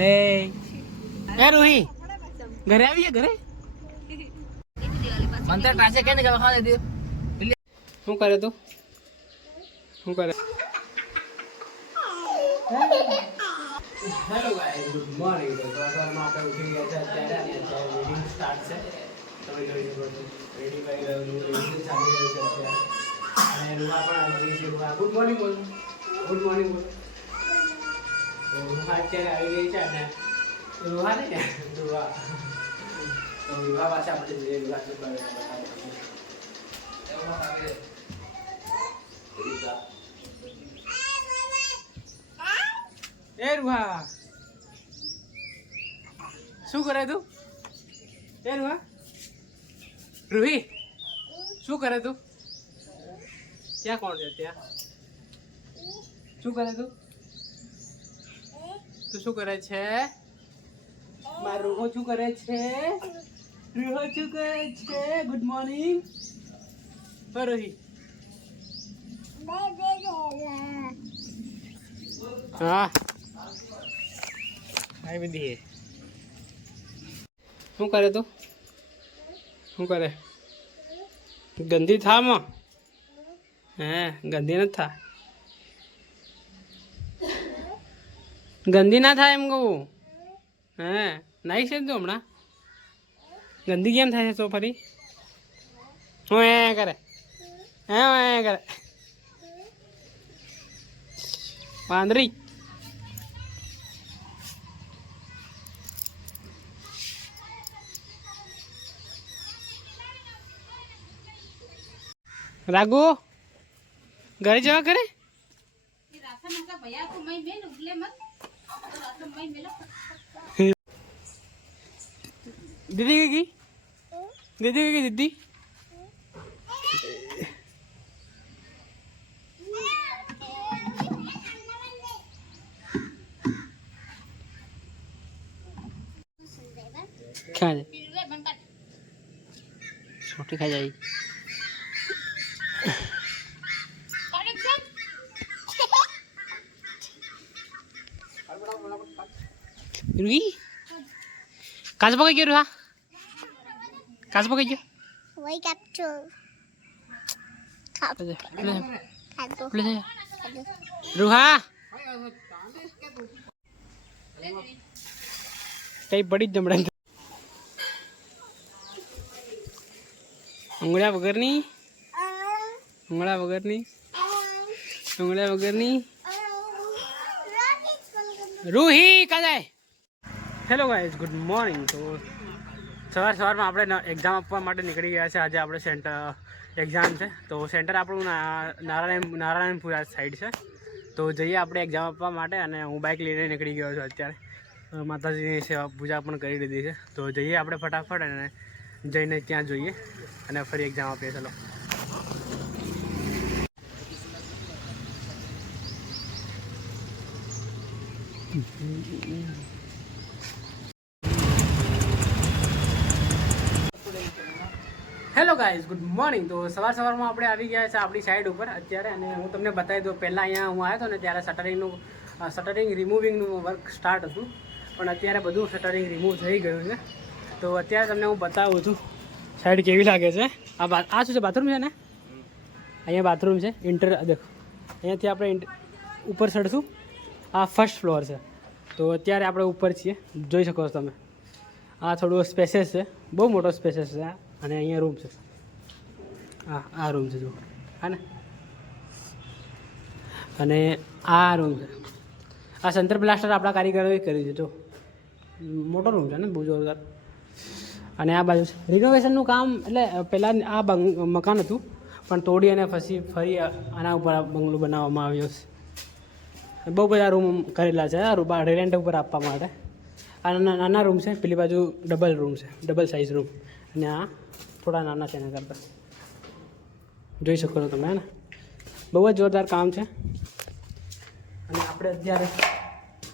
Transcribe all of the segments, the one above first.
એ રોહી ઘરે આવીએ ઘરે મને તો ટ્રાન્સે કે ને ખાવા દે શું કરે તું શું કરે હેલો ગાઈસ ગુડ મોર્નિંગ તો સવારમાં આપણે ઉઠી ગયા છે અત્યારે અને અત્યારે રીડિંગ સ્ટાર્ટ છે તમે જોઈ શકો છો રેડી કરી રહ્યો છું રીડિંગ ચાલી રહ્યું છે અત્યારે અને રૂહા પણ આવી ગઈ છે રૂહા ગુડ મોર્નિંગ બોલ ગુડ મોર્નિંગ બોલ તો રૂહા અત્યારે આવી ગઈ છે અને રૂહા નહીં રૂહા તો રૂહા પાછા આપણે જઈએ રૂહા શું કરે એ રૂહા શું કરે તું એ રૂહા રૂહી શું કરે તું ત્યાં કોણ છે ત્યાં શું કરે તું શું કરે છે મારો રૂહો શું કરે છે રૂહો શું કરે છે ગુડ મોર્નિંગ રોહી હા આવી બધી શું કરે તું શું કરે ગંદી થા માં હે ગંદી નથી થા ગંદી ના થાય એમ કહું હે નાઈ છે તું હમણાં ગંદી કેમ થાય છે તો ફરી હું એ કરે હે એ કરે વાંદરી राघु घरे जवा करे दीदी की दीदी की दीदी खा जाए छोटी खा जाएगी रुई काज पकड़ गयो रुहा काज पकड़ गयो वही कैप्चर खा ले रुहा कई बड़ी जमड़ा उंगलियां वगैरनी उंगलियां वगैरनी उंगलियां वगैरनी रूही का जाए हेलो गाइस गुड मॉर्निंग तो सवार सवार में આપણે એક્ઝામ આપવા માટે નીકળી ગયા છે આજે આપણે સેન્ટર એક્ઝામ છે તો સેન્ટર આપણું નારાયણપુરા સાઈડ છે તો જઈએ આપણે એક્ઝામ આપવા માટે અને હું બાઇક લઈને નીકળી ગયો છું અત્યારે માતાજીની સેવા પૂજા પણ કરી દીધી છે તો જઈએ આપણે ફટાફટ અને જઈને ત્યાં જોઈએ અને ફરી એક્ઝામ આપીએ ચલો હેલો ગાઈઝ ગુડ મોર્નિંગ તો સવાર સવારમાં આપણે આવી ગયા છે આપણી સાઈડ ઉપર અત્યારે અને હું તમને બતાવી દઉં પહેલાં અહીંયા હું આવ્યો હતો ને ત્યારે શટરિંગ રિમૂવિંગનું વર્ક સ્ટાર્ટ હતું પણ અત્યારે બધું શટરિંગ રિમૂવ થઈ ગયું છે તો અત્યારે તમને હું બતાવું છું સાઈડ કેવી લાગે છે આ શું છે બાથરૂમ છે ને અહીંયા બાથરૂમ છે દેખો અહીંયાથી આપણે ઉપર ચડશું આ ફર્સ્ટ ફ્લોર છે તો અત્યારે આપણે ઉપર છીએ જોઈ શકો છો તમે આ થોડું સ્પેસિયસ છે બહુ મોટો સ્પેસિયસ છે અને અહીંયા રૂમ છે આ રૂમ છે જો હા ને અને આ રૂમ છે આ સંતર પ્લાસ્ટર આપણા કારીગરોએ કર્યું છે જો મોટો રૂમ છે ને બહુ જોરદાર અને આ બાજુ રિનોવેશનનું કામ એટલે પહેલાં આ મકાન હતું પણ તોડી અને ફરી આના ઉપર બંગલો બનાવવામાં આવ્યો છે બહુ બધા રૂમ કરેલા છે આ રેન્ટ ઉપર આપવા માટે આ નાના રૂમ છે પેલી બાજુ ડબલ રૂમ છે ડબલ સાઇઝ રૂમ અને આ થોડા નાના છે એના કરતાં જોઈ શકો છો તમે હે ને બહુ જ જોરદાર કામ છે અને આપણે અત્યારે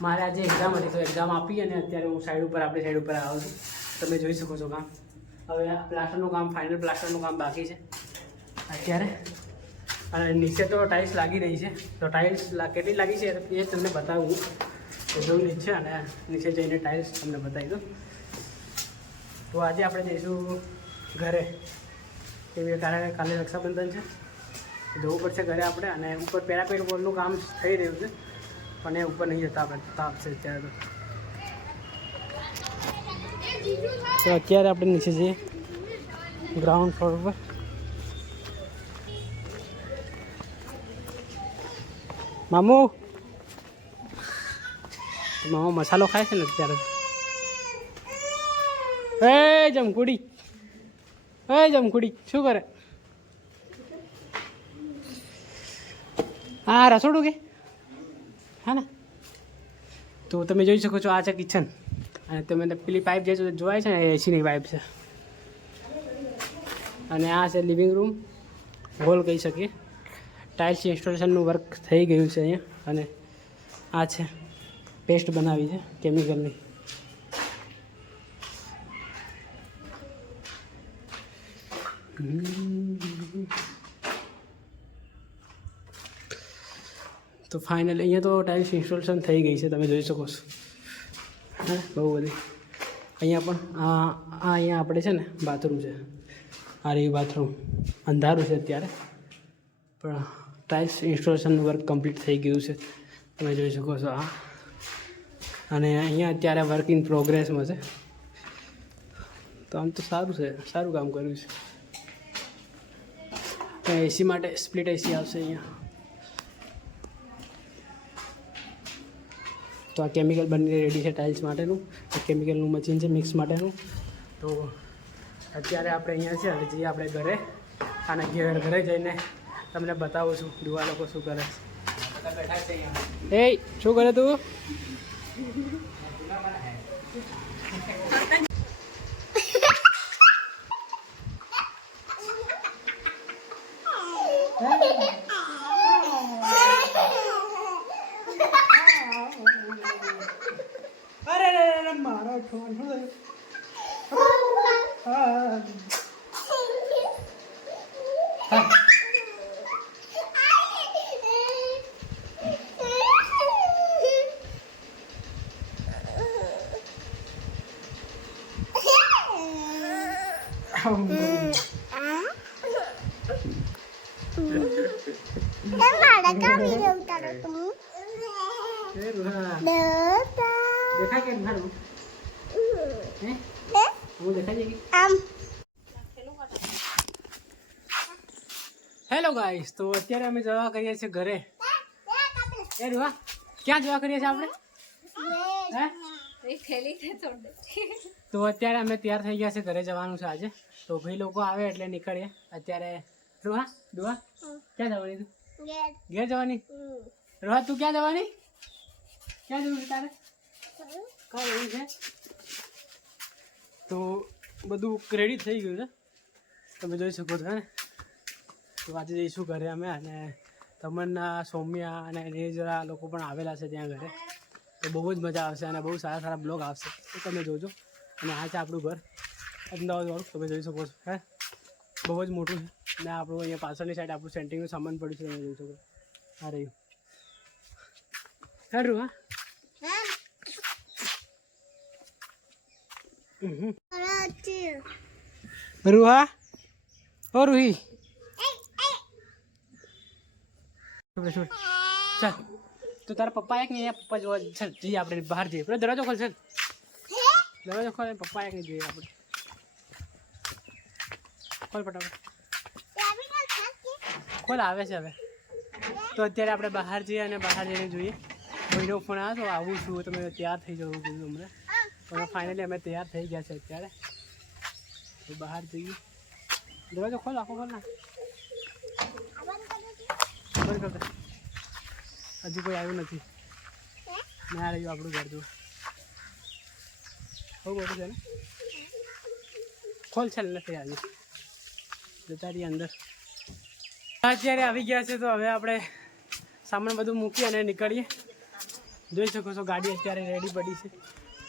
મારે આજે એક્ઝામ હતી તો એક્ઝામ આપી અને અત્યારે હું આપણી સાઈડ ઉપર આવ્યો છું તમે જોઈ શકો છો કામ હવે પ્લાસ્ટરનું કામ ફાઇનલ પ્લાસ્ટરનું કામ બાકી છે અત્યારે અને નીચે તો ટાઇલ્સ લાગી રહી છે તો ટાઇલ્સ કેટલી લાગી છે એ તમને બતાવું બધું નીચે અને નીચે જઈને ટાઇલ્સ તમને બતાવી દઉં. તો આજે આપણે જઈશું ઘરે, કેવી કાલે રક્ષાબંધન છે, જવું પડશે ઘરે આપણે. અને ઉપર પેરાપેટ વોલનું કામ થઈ રહ્યું છે, પણ એ ઉપર નહીં જતા આપણે, તાપ છે અત્યારે. તો અત્યારે આપણે નીચે જઈએ ગ્રાઉન્ડ ફ્લોર પર. મામો મસાલો ખાય છે ને અત્યારે. જમકુડી શું કરે? હા, રસોડું કે હા ને. તો તમે જોઈ શકો છો, આ છે કિચન. અને તમે પેલી પાઇપ જે જોવાય છે ને, એ એસીની પાઇપ છે. અને આ છે લિવિંગ રૂમ, હોલ કહી શકીએ. ટાઇલ્સ ઇન્સ્ટોલેશનનું વર્ક થઈ ગયું છે અહીંયા. અને આ છે પેસ્ટ બનાવી છે કેમિકલની. તો ફાઇનલી અહીંયા તો ટાઇલ્સ ઇન્સ્ટોલેશન થઈ ગઈ છે, તમે જોઈ શકો છો. હા, બહુ બધી. અહીંયા પણ અહીંયા આપણે છે ને બાથરૂમ છે. આ રહ્યું બાથરૂમ. અંધારું છે અત્યારે, પણ ટાઇલ્સ ઇન્સ્ટોલેશનનું વર્ક કમ્પ્લીટ થઈ ગયું છે, તમે જોઈ શકો છો. અને અહીંયા અત્યારે વર્ક ઇન પ્રોગ્રેસમાં છે. તો આમ તો સારું કામ કર્યું છે. એસી માટે સ્પ્લિટ એસી આવશે અહીંયા. તો આ કેમિકલ બની રેડી છે ટાઇલ્સ માટેનું. કેમિકલનું મશીન છે મિક્સ માટેનું. તો અત્યારે આપણે અહીંયા છે, હવે જઈએ આપણે ઘરે. અને ઘરે જઈને તમને બતાવું છું દુઆ લોકો શું કરે છે. શું કરે તું? અરે મારો ફોન देखा क्या घर वो देखा जाएगी. હેલો ગાઈસ, તો અત્યારે અમે જવા કરીએ છીએ ઘરે. એ રૂહા, ક્યાં જવા કરીએ છીએ આપણે? તો અત્યારે અમે તૈયાર થઈ ગયા છે, ઘરે જવાનું છે આજે. તો ભાઈ લોકો આવે એટલે નીકળીએ અત્યારે. રૂહા દુઆ ક્યાં જવાની તું? ઘેર જવાની. રૂહા તું ક્યાં જવાની? ક્યાં જવું છે તારે? કાં એવું છે? તો બધું રેડી થઈ ગયું છે, તમે જોઈ શકો છો ને. તો આજે જઈશું ઘરે અમે. અને તમન્ના, સૌમ્યા અને નેજરા લોકો પણ આવેલા છે ત્યાં ઘરે. તો બહુ જ મજા આવશે અને બહુ સારા બ્લોગ આવશે, તો તમે જોજો. અને આ છે આપણું ઘર અમદાવાદવાળું, તમે જોઈ શકો છો. બહુ જ મોટું છે. અને આપણું અહીંયા પાછળની સાઈડ આપણું સેન્ટિંગનું સામાન પડ્યું છે, તમે જોઈ શકો. આ રહ્યું સારું. રૂહા, ઓ રૂહી, ચાલ. તો તારા પપ્પા એક નહીં, પપ્પા જોવા ચાલ જઈએ આપણે બહાર જઈએ. પેલો દરવાજો ખોલ, ચાલ દરવાજો ખોલ. પપ્પા એક નહીં જોઈએ આપણે. ખોલ ફટાફટ, ખોલ. આવે છે હવે. તો અત્યારે આપણે બહાર જઈએ અને બહાર જઈને જોઈએ. ભાઈનો ફોન આવ્યો તો આવું છું, તમે તૈયાર થઈ જવું કીધું અમને. તો ફાઇનલી અમે તૈયાર થઈ ગયા છે અત્યારે. તો બહાર જઈએ. દરવાજો ખોલ, આખો ખોલ ના. બંધ કર દે. હજુ કોઈ આવ્યું નથી. ના રહ્યું આપણું ઘર. જો બહુ બધું છે ને. ખોલ છે નથી આવી જતા રહી અંદર. અત્યારે આવી ગયા છે, તો હવે આપણે સામાન બધું મૂકી અને નીકળીએ. જોઈ શકો છો ગાડી અત્યારે રેડી પડી છે.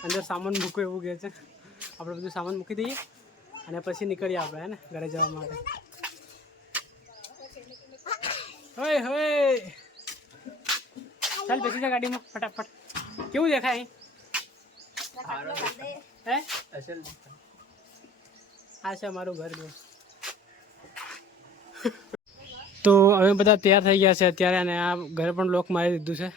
અંદર સામાન મૂકો એવું કહે છે. આપણે બધું સામાન મૂકી દઈએ અને પછી નીકળીએ આપણે, હે ને, ઘરે જવા માટે. હોય ચાલ બેસી જા ગાડીમાં ફટાફટ. કેવું દેખાય હે? આ છે અમારું ઘર જો. તો હવે બધા તૈયાર થઈ ગયા છે અત્યારે અને આ ઘરે પણ લોક મારી દીધું છે.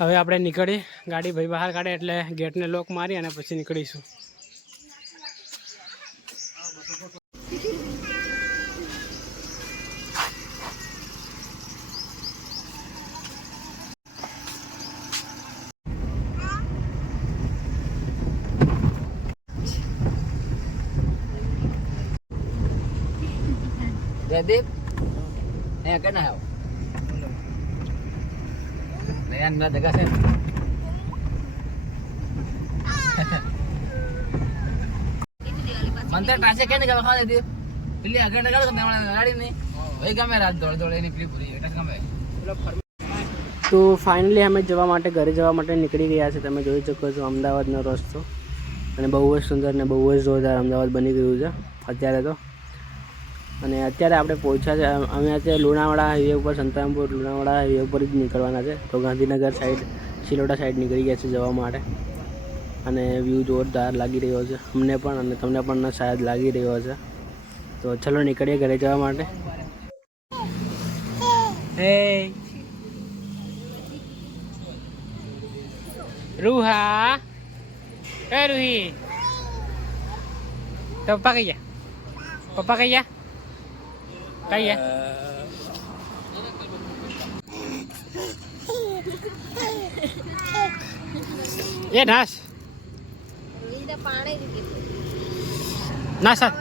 હવે આપણે નીકળીએ, ગાડી ભાઈ બહાર કાઢે એટલે ગેટને લોક મારી અને પછી નીકળીશું. Deep, eh cái nào? Này anh ra được xem. Mantar trase kan enggak bakal dia. Pilih agak negara kan memang गाड़ी नहीं. वही का मैं रात दौड़ दौड़ नहीं pilih पूरी এটা કામ હે. તો ફાઇનલી અમે જવા માટે ઘરે જવા માટે નીકળી ગયા છે. તમે જોઈ શકો છો અમદાવાદનો રસ્તો અને બહુ જ સુંદર અને બહુ જ જોરદાર અમદાવાદ બની ગયું છે અત્યારે તો. અને અત્યારે આપણે પહોંચ્યા છે અમે અત્યારે લુણાવાડા હાઈવે ઉપર, સંતરામપુર લુણાવાડા હાઈવે ઉપર જ નીકળવાના છે. તો ગાંધીનગર સાઈડ, ચિલોડા સાઈડ નીકળી ગયા છે જવા માટે. અને વ્યૂ જોરદાર લાગી રહ્યો છે અમને પણ અને તમને પણ શાયદ લાગી રહ્યો છે. તો ચલો નીકળીએ ઘરે જવા માટે. હે રૂહા, એ રૂહી, તો પપ્પા કઈ ગયા? પપ્પા કઈ ગયા? કઈ ગયા? એ નાશ ના સર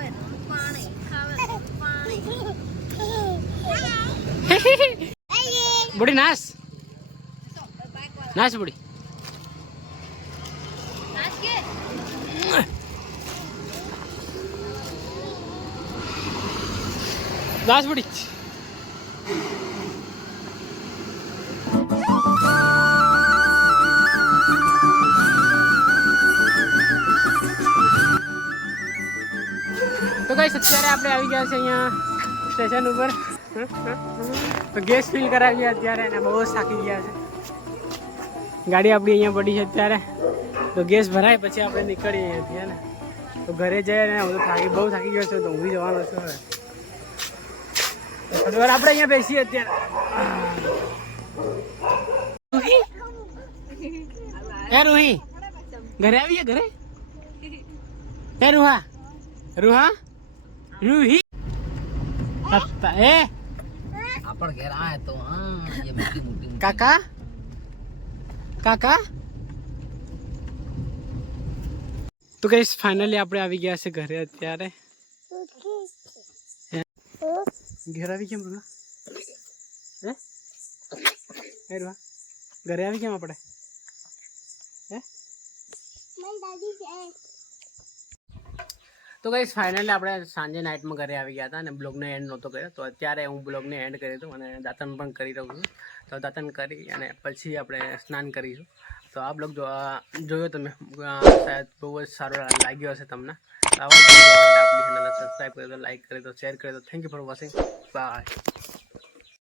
બુડી નાશ નાશ બુડી નાશ બુડી તો ગાઈસ અત્યારે આપણે આવી ગયા છે અહીંયા સ્ટેશન ઉપર. તો ગેસ ફિલ કરાવીએ અત્યારે અને બહુ જ થાકી ગયા છે. ગાડી આપણી અહીંયા પડી છે અત્યારે. તો ગેસ ભરાય પછી આપણે નીકળીએ અહીંયાથી ને. તો ઘરે જઈએ ને હું તો બહુ થાકી ગયો છું. તો ઊંઘી જવાનો છું હવે. થોડી વાર આપણે અહીંયા બેસીએ અત્યારે. એ રૂહી ઘરે આવીએ ઘરે. એ રૂહા રૂહા રૂહી પપ્પા એ આપણ ઘેર આય તો હા ये मोटी मोटी કાકા કાકા. તો ગાઈસ ફાઇનલી આપણે આવી ગયા છે ઘરે અત્યારે. ઘરે આવી કેમ રૂહા? હે રૂહા ઘરે આવી કેમ આપણે? હે તો ગાઈસ ફાઇનલી આપણે સાંજે નાઇટમાં ઘરે આવી ગયા હતા અને બ્લોગને એન્ડ નહોતો કર્યો. તો અત્યારે હું બ્લોગને એન્ડ કરી દઉં અને દાંતન પણ કરી રહ્યો છું. તો દાંતન કરી અને પછી આપણે સ્નાન કરીશું. તો આ બ્લોગ જોયો તમે શાયદ બહુ જ સારો લાગ્યો હશે તમને. આવા બ્લોગ જોવા માટે આપણી ચેનલને સબસ્ક્રાઈબ કરી દો, લાઈક કરી દો, શેર કરી દો. Thank you for watching. By.